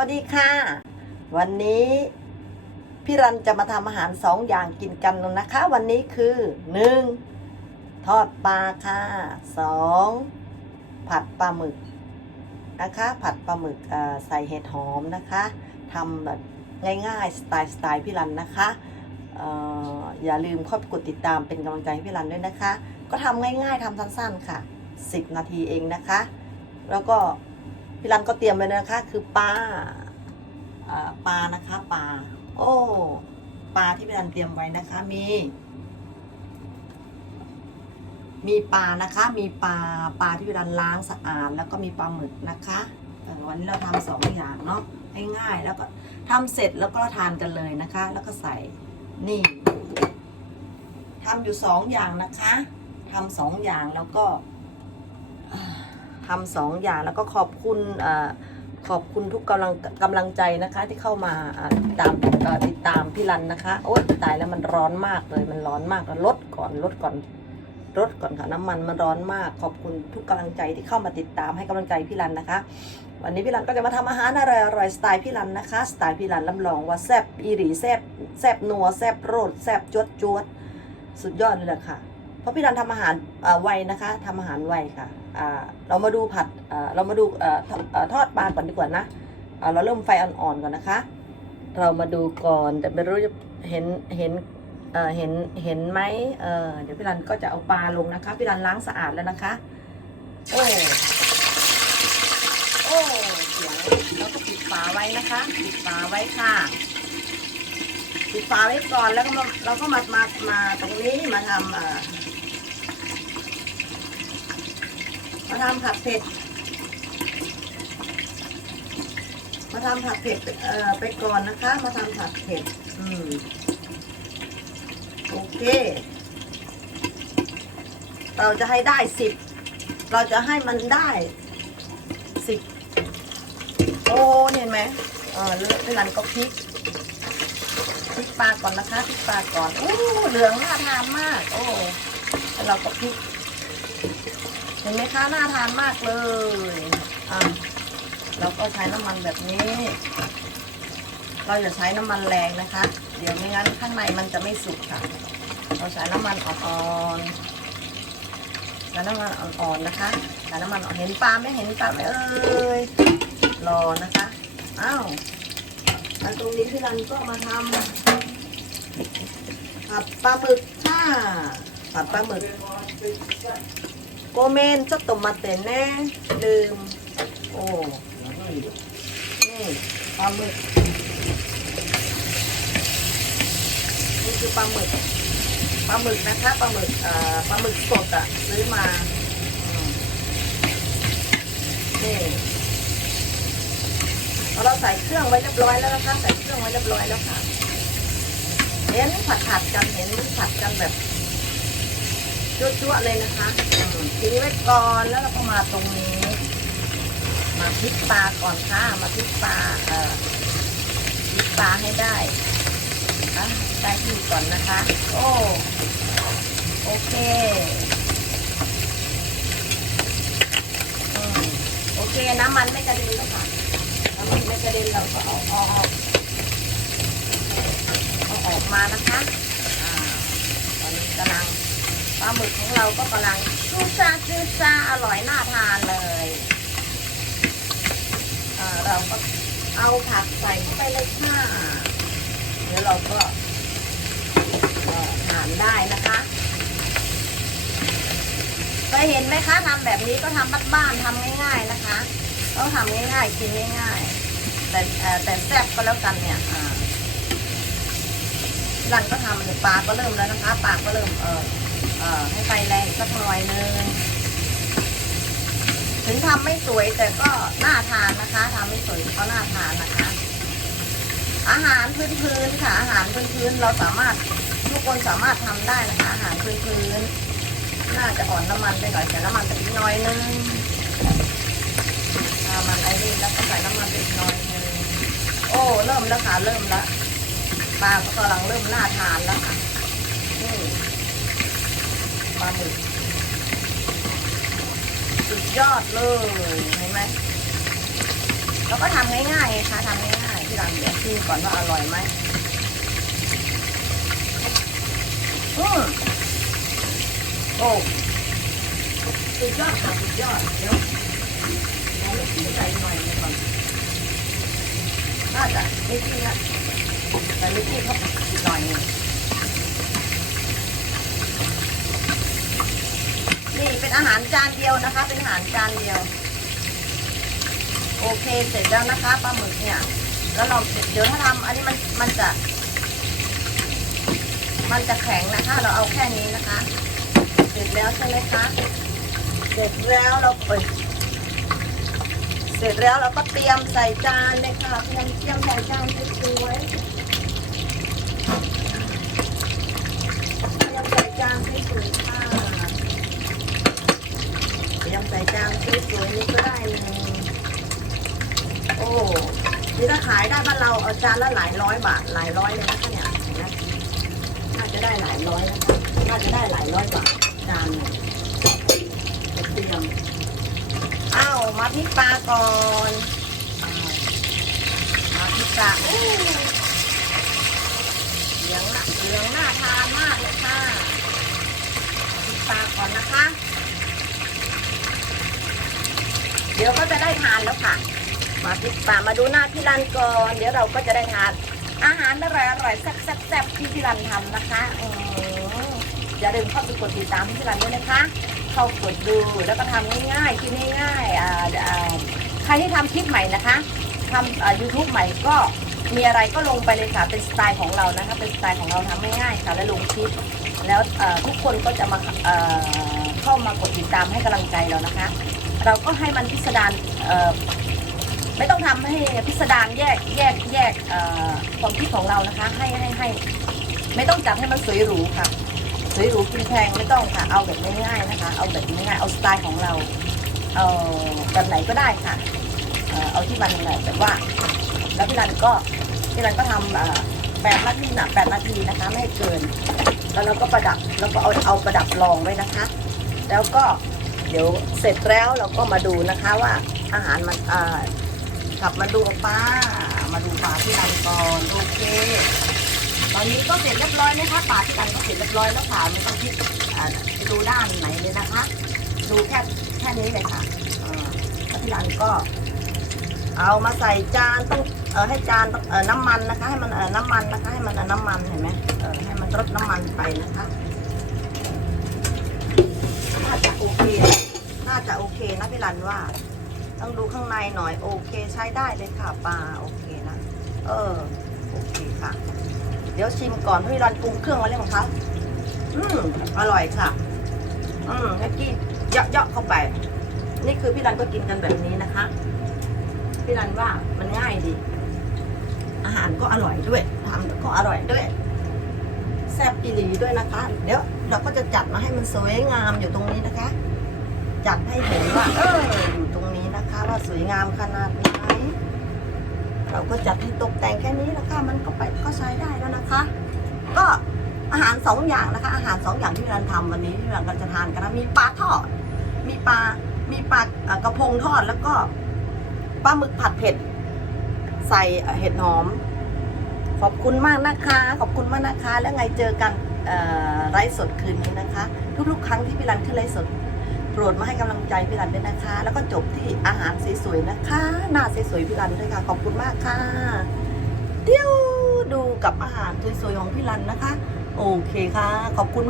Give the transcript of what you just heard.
วัสดีค่ะ วันนี้พี่รันจะมาทำอาหารสองอย่างกินกันนะคะ วันนี้คือหนึ่งทอดปลาค่ะสองผัดปลาหมึกนะคะ ผัดปลาหมึกใส่เห็ดหอมนะคะทำแบบง่ายๆสไตล์สไตล์พี่รันนะคะอออย่าลืมเข้าไปกดติดตามเป็นกำลังใจให้พี่รันด้วยนะคะ ก็ทำง่ายๆทำสั้นๆค่ะ 10 นาทีเองนะคะ แล้วก็ พี่รันก็เตรียมไว้นะคะ คือปลาปลานะคะปลาโอ้ปลาที่พี่รันเตรียมไว้นะคะ มี มีปลานะคะ มีปลาปลาที่พี่รันล้างสะอาด แล้วก็มีปลาหมึกนะคะวันนี้เราทำสองอย่างเนาะง่ายๆแล้วก็ทำเสร็จแล้วก็ทานกันเลยนะคะ แล้วก็ใส่นี่ทำอยู่สองอย่างนะคะทำสองอย่างแล้วก็ ทำสองอย่างแล้วก็ขอบคุณขอบคุณทุกกำลังกำลังใจนะคะที่เข้ามาตามติดตามพี่รันนะคะโอ๊ยตายแล้วมันร้อนมากเลยมันร้อนมากลดก่อนลดก่อนลดก่อนค่ะน้ำมันมันร้อนมาก ขอบคุณทุกกำลังใจที่เข้ามาติดตามให้กำลังใจพี่รันนะคะ วันนี้พี่รันก็จะมาทำอาหารอร่อยอร่อยสไตล์พี่รันนะคะสไตล์พี่รันรับรองว่าแซบอีหรีแซบแซบนัวแซบโรดแซบจวดจวดสุดยอดเลยแหละค่ะ เพราะพี่รันทำอาหารไวนะคะทำอาหารไวค่ะเรามาดูผัดเรามาดูทอดปลาก่อนดีกว่านะเราเริ่มไฟอ่อนๆก่อนนะคะ เรามาดูก่อนแต่ไม่รู้จะเห็นเห็นเห็นเห็นไหมเดี๋ยวพี่รันก็จะเอาปลาลงนะคะพี่รันล้างสะอาดแล้วนะคะโอ้โอ้เสียงแล้วก็ปิดฝาไว้นะคะปิดฝาไว้ค่ะปิดฝาไว้ก่อนแล้วก็มาเราก็มามามาตรงนี้มาทำเอ่อ มาทำผัดเผ็ด มาทำผัดเผ็ดเอ่อไปก่อนนะคะ มาทำผัดเผ็ด อืม โอเค เราจะให้ได้สิบ เราจะให้มันได้สิบ โอ้เห็นไหมเออแล้วพี่รันก็พริกพริกปลาก่อนนะคะพริกปลาก่อนโอ้เหลืองน่าทานมาก โอ้แล้วเราก็พริก เห็นไหมคะน่าทานมากเลยอะเราก็ใช้น้ำมันแบบนี้ เราอย่าใช้น้ำมันแรงนะคะ เดี๋ยวไม่งั้นข้างในมันจะไม่สุกค่ะ เราใช้น้ำมันอ่อนๆใช้น้ำมันอ่อนๆนะคะใช้น้ำมันอ่อนเห็นปลาไหม่เห็นปลาไหมเอ้ยรอนะคะอ้าวอันตรงนี้พี่รันก็มาทำผัดปลาหมึกค่ะผัดปลาหมึก โกเมนちょっと待ってねลืม โอ้นี่ปลาหมึก นี่คือปลาหมึก ปลาหมึกนะคะ ปลาหมึกเอ่อปลาหมึกสดอะซื้อมาอืมนี่พอเราใส่เครื่องไว้เรียบร้อยแล้วนะคะ ใส่เครื่องไว้เรียบร้อยแล้วค่ะ เห็นผัดผัดๆกันเห็นผัดกันแบบ จั่วๆเลยนะคะอืมทิ้ง ไว้ก่อนแล้วเราก็มาตรงนี้ มาพริกปลาก่อนค่ะ มาพริกปลาเอ่อพริกปลาให้ได้อะได้ที่ก่อนนะคะ โอ้โอเคอโอเคน้ำมันไม่กระเด็นแล้วค่ะน้ำมันไม่กระเด็นเราก็เอาออกเอาออกมานะคะ อ่า ตอนนี้กำลัง ลาหมึกของเราก็กำลังซูซ่าซูซ่าอร่อยน่าทานเลยเราก็เอาผักใส่เข้าไปเลยค่ะเดี๋ยวเราก็ทานได้นะคะเคยเห็นไหมคะทำแบบนี้ก็ทำบ้านๆทำง่าย ๆนะคะต้องทำง่ายๆกินง่ายๆแต่แต่แซ่บก็แล้วกันเนี่ยรันก็ทำปลาก็เริ่มแล้วนะคะปลาก็เริ่มเออเอ่อ ให้ไฟแรงสักหน่อยนึงถึงทำไม่สวยแต่ก็น่าทานนะคะทำไม่สวยก็น่าทานนะคะ อาหารพื้นๆค่ะ อาหารพื้นๆเราสามารถทุกคนสามารถทำได้นะคะ อาหารพื้นๆน่าจะอ่อนน้ำมันไปหน่อยใส่น้ำมันไปอีกหน่อยนึงถ้ามันไอ้นี่แล้วก็ใส่น้ำมันไปอีกน่อยนึงโอ้เริ่มแล้วค่ะเริ่มแล้วปลาก็กำลังเริ่มน่าทานแล้วค่ะ สุดยอดเลยเห็นไหมเราก็ทำง่ายๆไงคะทำง่ายๆที่เราเดี๋ยวชิมก่อนว่าอร่อยไหมอืมโอ้สุดยอดค่ะสุดยอดเดี๋ยวเอาลูกชิ้ใส่หน่อยหนึ่งก่อนน่าจะไม่ชิ้นะใส่ลูกชิ้เขาหน่อยนึง นี่เป็นอาหารจานเดียวนะคะ เป็นอาหารจานเดียว โอเคเสร็จแล้วนะคะปลาหมึกเนี่ย แล้วเราเดี๋ยวถ้าทำอันนี้มันมันจะ มันจะแข็งนะคะ เราเอาแค่นี้นะคะ เสร็จแล้วใช่ไหมคะเสร็จแล้วเราเปิดเสร็จแล้วเราก็เตรียมใส่จานเลยค่ะเตรียมเตรียมใส่จานสวยๆเตรียมใส่จานสวยๆค่ะ ยมใส่จานสวยๆนี่ก็ได้เลยโอ้นี่ถ้าขายได้บ้านเราเอาจานละหลายร้อยบาทหลายร้อยเลยนะคะเนี่ยนไหมน่าจะได้หลายร้อยนะคะน่าจะได้หลายร้อยบาทจานหนึงเดี๋ยเตรียมอ้าวมาพริกปลาก่อนมาพริกปลาโอ้เหลืองน่ะเหลืองน่าทานมากเลยค่ะพริกปลาก่อนนะคะ เดี๋ยวก็จะได้ทานแล้วค่ะ มาพริกป่ามาดูหน้าพี่รันก่อน เดี๋ยวเราก็จะได้ทาน อาหารอร่อยอร่อยๆแซ่บๆแซที่พี่รันทำนะคะอืมอย่าลืมเข้าไปกดติดตามพี่รันด้วยนะคะ เข้ากดดูแล้วก็ทำง่ายๆกินง่ายๆอ่าใครที่ทำคลิปใหม่นะคะทำยูทูบใหม่ก็มีอะไรก็ลงไปเลยค่ะ เป็นสไตล์ของเรานะคะ เป็นสไตล์ของเราทำง่ายๆค่ะ แล้วลงคลิป แล้วทุกคนก็จะมาเอ่อเข้ามากดติดตามให้กำลังใจเรานะคะ เราก็ให้มันพิสดารไม่ต้องทำให้พิสดารแยกแยกแยกความคิดของเรานะคะ ให้ให้ให้ไม่ต้องจับให้มันสวยหรูค่ะ สวยหรูกินแพงไม่ต้องค่ะ เอาแบบง่ายๆนะคะ เอาแบบง่ายๆเอาสไตล์ของเราเอาแบบไหนก็ได้ค่ะเอาที่มันแบบว่า แล้วพี่รันก็พี่รันก็ทำแปดนาทีนะแปดนาทีนะคะ ไม่ให้เกิน แล้วเราก็ประดับแล้วก็เอาเอาประดับรองไว้นะคะ แล้วก็ เดี๋ยวเสร็จแล้วเราก็มาดูนะคะว่าอาหารมันอ่ากลับมาดูป้า มาดูปลาที่รันก่อนโอเค ตอนนี้ก็เสร็จเรียบร้อยนะคะปลาที่รันก็เสร็จเรียบร้อยแล้วค่ะไม่ต้องคิดดูด้านไหนเลยนะคะ ดูแค่แค่นี้เลยค่ะอ่าแล้วพี่รันก็ เอามาใส่จานต้องเออให้จานต้องเออน้ำมันนะคะให้มันเออน้ำมันนะคะให้มันเออน้ำมันเห็นไหมเออให้มันรดน้ำมันไปนะคะน่าจะโอเค น่าจะโอเคนะพี่รันว่า ต้องดูข้างในหน่อยโอเค ใช้ได้เลยค่ะปลาโอเคนะ เออโอเคค่ะ เดี๋ยวชิมก่อนพี่รันปรุงเครื่องมาเรื่องของเขาอืมอร่อยค่ะ อืมให้กินเยอะๆเข้าไป นี่คือพี่รันก็กินกันแบบนี้นะคะ พี่รันว่ามันง่ายดี อาหารก็อร่อยด้วยทำก็อร่อยด้วยแซ่บอีหลีด้วยนะคะ เดี๋ยวเราก็จะจัดมาให้มันสวยงามอยู่ตรงนี้นะคะ จัดให้เห็นว่า เอออยู่ตรงนี้นะคะ ว่าสวยงามขนาดไหนเราก็จัดให้ตกแต่งแค่นี้นะคะ มันก็ไปก็ใช้ได้แล้วนะคะ ก็อาหารสองอย่างนะคะ อาหารสองอย่างที่เราทำวันนี้ที่เราก็จะทานกันนะมีปลาทอด มีปลา มีปลากระพงทอดแล้วก็ปลาหมึกผัดเผ็ด ใส่เห็ดหอม ขอบคุณมากนะคะ ขอบคุณมากนะคะ แล้วไงเจอกันไลฟ์สดคืนนี้นะคะ ทุกๆ ครั้งที่พี่รันขึ้นไลฟ์สด โปรดมาให้กำลังใจพี่รันด้วยนะคะ แล้วก็จบที่อาหารสวยๆนะคะ หน้าสวยๆพี่รันด้วยค่ะ ขอบคุณมากค่ะเดี๋ยวดูกับอาหารสวยๆของพี่รันนะคะ โอเคค่ะ ขอบคุณ